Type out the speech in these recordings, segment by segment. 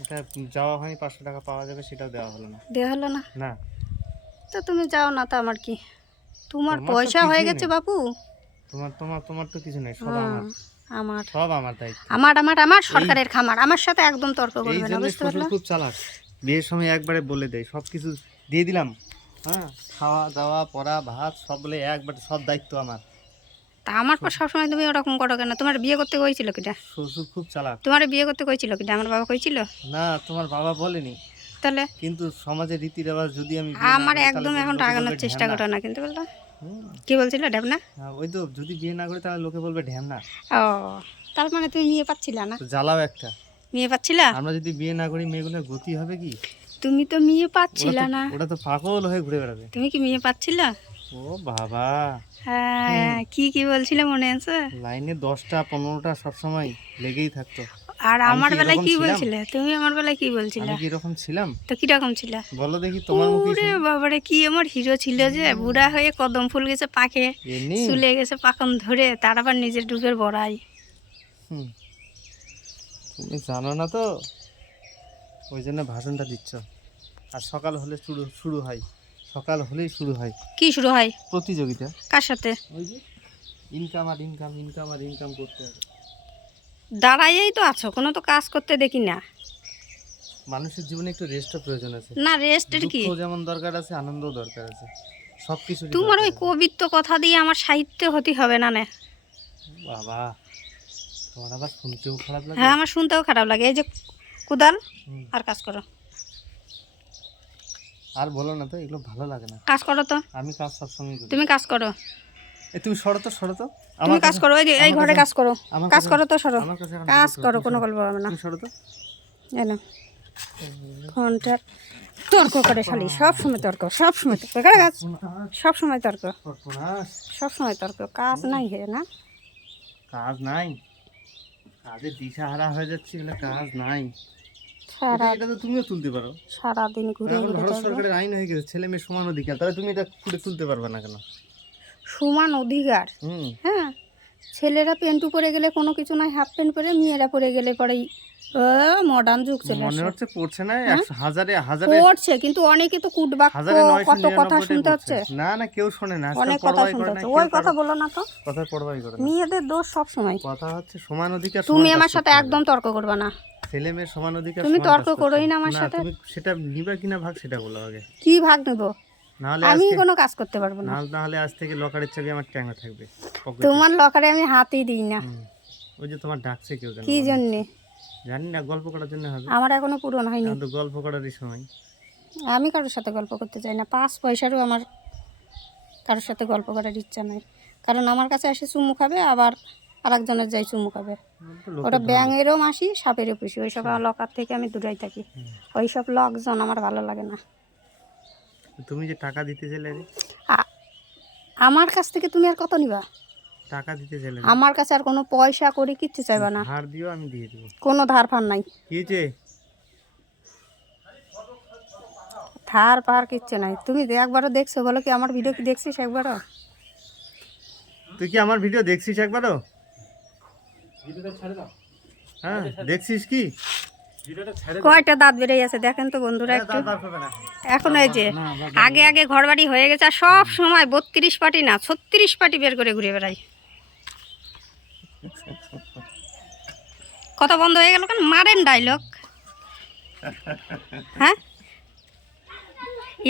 এটা যাওয়া হয়নি পাঁচশো টাকা পাওয়া যাবে সেটাও দেওয়া হলো না। দেওয়া হলো না? না। তো তুমি যাও না তো আমার কি? তোমার পয়সা হয়ে গেছে বাপু। তোমার তোমার তোমার তো কিছু নেই সব আমার। আমার। সব আমার দায়িত্ব। আমার আমার আমার সরকারের খামার আমার সাথে একদম তর্ক করবে না বুঝতে পারলে? খুব চালাক। বিয়ের সময় একবারে বলে দেয় সব কিছু দিয়ে দিলাম। হ্যাঁ খাওয়া দাওয়া পড়া ভাত সব বলে একবারে সব দায়িত্ব আমার। তা আমার পর সবসময় তুমি ওরকম করো কেন? তোমার বিয়ে করতে কইছিল কিটা? শ্বশুর খুব চালাক। তোমার বিয়ে করতে কইছিল কিটা? আমার বাবা কইছিল? না তোমার বাবা বলেনি। তাহলে? কিন্তু সমাজের রীতি রেওয়াজ যদি আমি আমার একদম এখন টাগানোর চেষ্টা। করো না কিন্তু বলল কি বলছিল ডেবনা হ্যাঁ, ওই তো যদি বিয়ে না করি তাহলে লোকে বলবে ঢ্যামনা। ও তার মানে তুমি বিয়ে পাচ্ছিলা না? জ্বালাও একটা। বিয়ে পাচ্ছিলা? আমরা যদি বিয়ে না করি মেয়েগুলোর গতি হবে কি? তুমি তো মেয়ে পাচ্ছিলা না। ওটা তো পাগল হয়ে ঘুরে বেড়াবে। তুমি কি মেয়ে পাচ্ছিলা? ও বাবা। হ্যাঁ কি কি বলছিলে মনে আছে? লাইনে দশটা পনেরোটা সবসময় লেগেই থাকতো। আর আমার বেলায় কি বলছিলে? তুমি আমার বেলায় কি বলছিলে? আমি কি এরকম ছিলাম? তো কীরকম ছিল? বলো দেখি তোমার মুখে ওরে বাবারে কি আমার হিরো ছিল যে বুড়া হয়ে কদম ফুল গেছে পাকে চুলে গেছে পাকন ধরে তার আবার নিজের ডুবের বড়াই। তুমি জানো না তো? ওই জন্য ভাষণটা দিচ্ছ। আর সকাল হলে শুরু শুরু হয়। সকাল হলেই শুরু হয়। কি শুরু হয়? প্রতিযোগিতা। কার সাথে? ওই যে ইনকাম আর ইনকাম ইনকাম আর ইনকাম করতে হবে। দাঁড়াইয়েই তো আছো কোনো তো কাজ করতে দেখি না। মানুষের জীবনে একটু রেস্টও প্রয়োজন আছে। না রেস্টের কি? দুঃখ যেমন দরকার আছে আনন্দও দরকার আছে। সব কিছু তোমার ওই কবিত্ব কথা দিয়ে আমার সাহিত্য হতে হবে না না? বাবা তোমার আবার শুনতেও খারাপ লাগে। হ্যাঁ আমার শুনতেও খারাপ লাগে। এই যে কুদাল আর কাজ করো। আর বলো না তো এগুলো ভালো লাগে না। কাজ করো তো। আমি কাজ সবসময় করি। তুমি কাজ করো। এ তুমি সরো তো সরো তো। তুমি কাজ করো এই এই ঘরে কাজ করো। কাজ করো তো সরো। কাজ করো কোনো গল্প হবে না। তুমি সরো তো। জানো ফোনটা তর্ক করে শালি সব সময় তর্ক সব সময় তর্ক। কার কাজ। সব সময় তর্ক। সব সময় তর্ক। কাজ নাই হে না? কাজ নাই। কাজের দিশাহারা হয়ে যাচ্ছে কাজ নাই। এটা- তো তুমিও তুলতে পারো। সারাদিন ঘুরে এখন ভারত সরকারের আইন হয়ে গেছে ছেলে মেয়ে সমান অধিকার তাহলে তুমি এটা ফুটে তুলতে পারবে না কেন? সমান অধিকার। হ্যাঁ ছেলেরা প্যান্টু পরে গেলে কোনো কিছু নাই হাফ প্যান্ট পরে মেয়েরা পরে গেলে পরেই মডার্ন যুগ চলে মনে হচ্ছে পড়ছে না হ্যাঁ? হাজারে হাজারে পড়ছে কিন্তু অনেকে তো কুটবাক্য কত কথা শুনতে হচ্ছে। না না কেউ শোনে না অনেক কথা পরোয়াই শুনতে হচ্ছে। ওই কথা বলো না তো। কথা পরোয়াই করে মেয়েদের দোষ সব সময় কথা হচ্ছে সমান অধিকার তুমি আমার সাথে একদম তর্ক করবে না। ছেলে মেয়ের সমান অধিকার তুমি তর্ক করোই না আমার সাথে। তুমি সেটা নিবা কিনা ভাগ সেটা বলো আগে। কি ভাগ নেব? নাহলে আমি কোনো কাজ করতে পারব না। নাহলে আজ থেকে লকারের চাবি আমার ট্যাঙ্গা থাকবে। তোমার লকারে আমি হাতই দিই না। ওই যে তোমার ডাকছে কেউ কি। জন্যে? জানি না গল্প করার জন্য হবে। আমার এখনও পূরণ হয়নি। তো গল্প করারই সময়। আমি কারোর সাথে গল্প করতে চাই না। পাঁচ পয়সারও আমার কারোর সাথে গল্প করার ইচ্ছা নাই। কারণ আমার কাছে এসে চুমু খাবে আবার আরেকজনের যাই চুমু খাবে। ওটা ব্যাঙেরও মাসি সাপেরও পুষি ওইসব লকার থেকে আমি দূরাই থাকি। ওইসব লোকজন আমার ভালো লাগে না। তুমি যে টাকা দিতে চাইলে আমার কাছ থেকে তুমি আর কত নিবা? টাকা দিতে চাইলে আমার কাছে আর কোনো পয়সা করি কিচ্ছু চাইবা না। ধার দিও আমি দিয়ে দেবো। কোনো ধার ফার নাই। কি হয়েছে? ধার পার কিচ্ছু নাই। তুমি একবারও দেখছ বলো কি আমার ভিডিও কি দেখছিস একবারও? তুই কি আমার ভিডিও দেখছিস একবারও? হ্যাঁ দেখছিস কি? কয়টা দাঁত বেড়ে আছে দেখেন তো বন্ধুরা একটু। এখন এই যে আগে আগে ঘর বাড়ি হয়ে গেছে আর সব সময় বত্রিশ পাটি না ছত্রিশ পাটি বের করে ঘুরে বেড়াই। কথা বন্ধ হয়ে গেল কেন? মারেন ডায়লগ হ্যাঁ?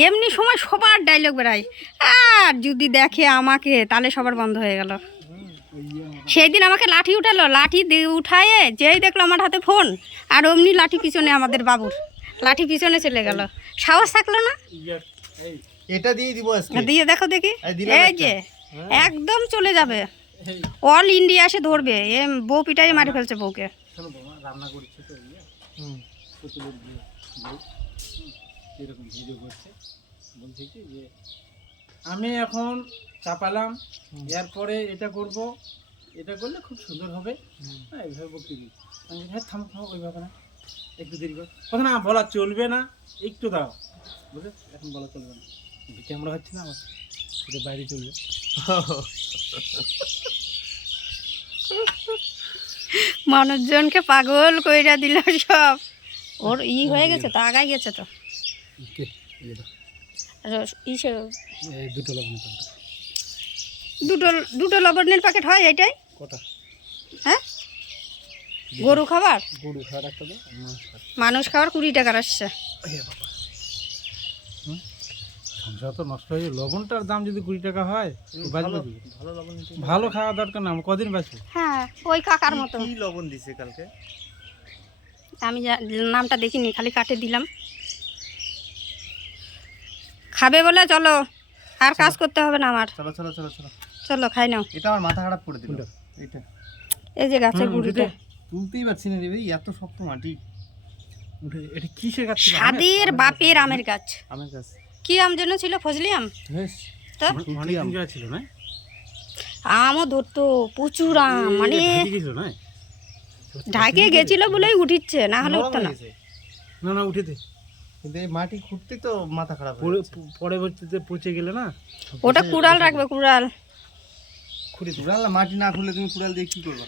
এমনি সময় সবার ডায়লগ বেড়াই। আর যদি দেখে আমাকে তাহলে সবার বন্ধ হয়ে গেল। সেই দিন আমাকে লাঠি উঠালো লাঠি দিয়ে উঠায়ে যেই দেখল আমার হাতে ফোন আর অমনি লাঠি পিছনে আমাদের বাবুর লাঠি পিছনে চলে গেল। সাহস থাকল না? এটা দিয়ে দিব আজকে। দিয়ে দেখো দেখি। এই। যে একদম চলে যাবে। অল ইন্ডিয়া এসে ধরবে। এ বউ পিটাই মারে ফেলছে বউকে। হুম। বলছি কি যে আমি এখন চাপালাম এরপরে এটা করব এটা করলে খুব সুন্দর হবে। হ্যাঁ এইভাবে বলতে দিই। আমি হ্যাঁ থামো থামো ওইভাবে না। একটু দেরি কর। কথা না বলা চলবে না। একটু দাও। বুঝলে এখন বলা চলবে না। ক্যামেরা হচ্ছে না আমার। এটা বাইরে চলবে। মানুষজনকে পাগল কইরা দিল সব। ওর ই হয়ে গেছে তো আগাই গেছে তো। ইসে দুটো দুটো দুটো লবণের প্যাকেট হয় এটাই? কটা? হ্যাঁ? গরু খাবার? গরু খাওয়ার একটা মানুষ খাবার কুড়ি টাকার আসছে? সংসার তো নষ্ট হয়ে লবণটার দাম যদি কুড়ি টাকা হয় ভালো খাওয়া দরকার না কদিন বাঁচবে? হ্যাঁ ওই কাকার মতো। কি লবণ দিছে কালকে? আমি যা- নামটা দেখিনি খালি কাটে দিলাম। খাবে বলে চলো। আর কাজ করতে হবে না আমার। চলো চলো চলো চলো। চলো খাই নাও। এটা আমার মাথা খারাপ করে দিল? এটা এই যে গাছের হুম, গুঁড়িতে। তুলতেই পারছি না রে ভাই এত শক্ত মাটি। উঠে এটা কিসের গাছ ছিল? আমের? বাপের আমের গাছ। আমার কাছে কি আম যেন ছিল? ফজলি আম? বেশ। তো? অনেক দিন গাছ ছিল না আমও ধরতো প্রচুর আম মানে ঢেকে গেছিল না ঢাকে গেছিল বলেই উঠিচ্ছে না হলে উঠতো না। গেছে। না না উঠেতে কিন্তু এই মাটি খুঁড়তে তো মাথা খারাপ পরে পরবর্তীতে পচে গেলে না? ওটা কুড়াল রাখবে কুড়াল। খুঁড়ে কুড়াল মাটি না খুলে তুমি কুড়াল দিয়ে কি করবে?